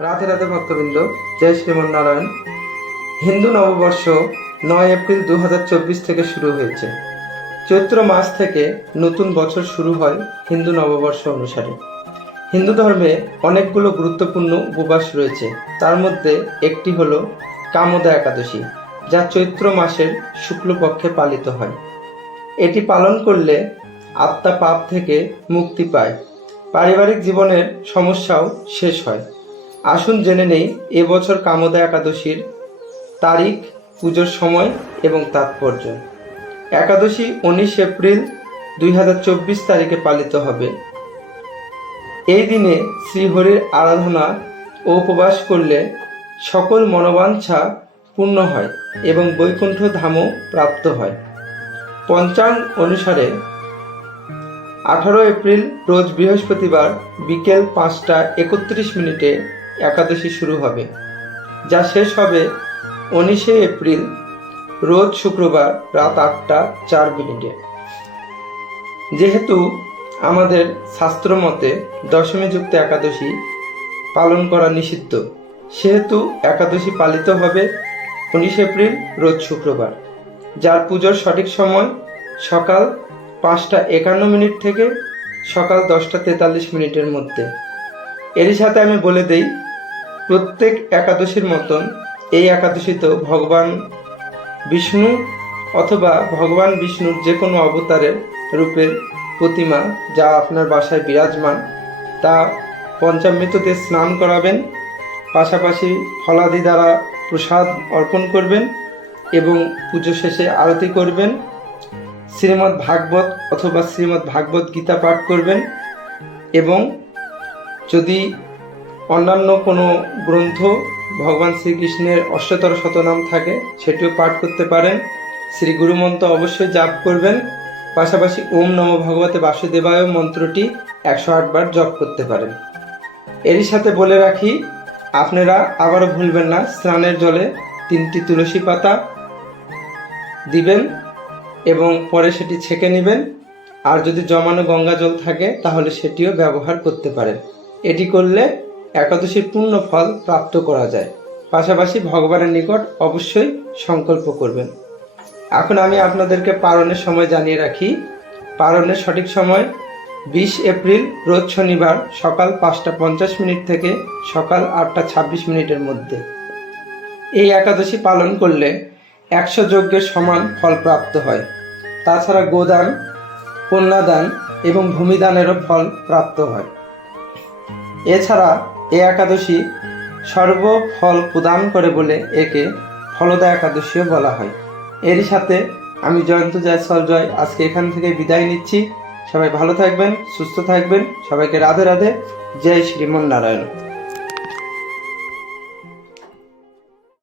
রাধে রাধে ভক্তবৃন্দ, জয় শ্রীমন্নারায়ণ। হিন্দু নববর্ষ 9 এপ্রিল 2024 থেকে শুরু হয়েছে। চৈত্র মাস থেকে নতুন বছর শুরু হয় হিন্দু নববর্ষ অনুসারে। হিন্দু ধর্মে অনেকগুলো গুরুত্বপূর্ণ উপবাস রয়েছে। তার মধ্যে একটি হলো কামদা একাদশী, যা চৈত্র মাসের শুক্লপক্ষে পালিত হয়। এটি পালন করলে আত্মা পাপ থেকে মুক্তি পায়, পারিবারিক জীবনের সমস্যাও শেষ হয়। আসুন জেনে নেই এবছর কামদা একাদশীর তারিখ, পুজোর সময় এবং তাৎপর্য। একাদশী 19 এপ্রিল 2024 তারিখে পালিত হবে। এই দিনে শ্রীহরির আরাধনা ও উপবাস করলে সকল মনোবাঞ্ছা পূর্ণ হয় এবং বৈকুণ্ঠ ধামও প্রাপ্ত হয়। পঞ্চাঙ্গ অনুসারে 18 এপ্রিল রোজ বৃহস্পতিবার বিকেল 5:31 একাদশী শুরু হবে, যা শেষ হবে 19 এপ্রিল রোজ শুক্রবার রাত 8:04। যেহেতু আমাদের শাস্ত্র মতে দশমীযুক্ত একাদশী পালন করা নিষিদ্ধ, সেহেতু একাদশী পালিত হবে 19 এপ্রিল রোজ শুক্রবার, যার পুজোর সঠিক সময় সকাল 5:51 থেকে সকাল 10:43 মধ্যে। এরই সাথে আমি বলে দেই, প্রত্যেক একাদশীর মতন এই একাদশীতেও ভগবান বিষ্ণু অথবা ভগবান বিষ্ণুর যে কোনো অবতারের রূপের প্রতিমা যা আপনার বাসায় বিরাজমান, তা পঞ্চামৃততে স্নান করাবেন, পাশাপাশি ফলাদি দ্বারা প্রসাদ অর্পণ করবেন এবং পুজো শেষে আরতি করবেন। শ্রীমদ্ ভাগবত অথবা শ্রীমদ্ ভাগবত গীতা পাঠ করবেন এবং যদি অন্যান্য কোনো গ্রন্থ ভগবান শ্রীকৃষ্ণের অষ্টতর শতনাম থাকে সেটিও পাঠ করতে পারেন। শ্রী গুরুমন্ত্র অবশ্যই জাপ করবেন, পাশাপাশি ওম নমো ভগবতে বাসুদেবায় মন্ত্রটি 108 বার জপ করতে পারেন। এরই সাথে বলে রাখি, আপনারা আবারও ভুলবেন না স্নানের জলে 3টি তুলসী পাতা দিবেন এবং পরে সেটি ছেঁকে নেবেন। আর যদি জমানো গঙ্গা জল থাকে তাহলে সেটিও ব্যবহার করতে পারেন। এটি করলে একাদশীর পূর্ণ ফল প্রাপ্ত করা যায়। পাশাপাশি ভগবানের নিকট অবশ্যই সংকল্প করবেন। এখন আমি আপনাদেরকে পারণের সময় জানিয়ে রাখি। পারণের সঠিক সময় 20 এপ্রিল রোজ শনিবার সকাল 5:50 থেকে সকাল 8:26 মধ্যে। এই একাদশী পালন করলে 100 যজ্ঞের সমান ফল প্রাপ্ত হয়। তাছাড়া গোদান, কন্যাদান এবং ভূমিদানেরও ফল প্রাপ্ত হয়। এছাড়া এই একাদশী সর্বফল প্রদান করে বলে একে ফলদা একাদশীও বলা হয়। এরই সাথে আমি জয়ন্ত জয়সওয়াল জয় আজকে এখান থেকে বিদায় নিচ্ছি। সবাই ভালো থাকবেন, সুস্থ থাকবেন। সবাইকে রাধে রাধে, জয় শ্রীমন্নারায়ণ।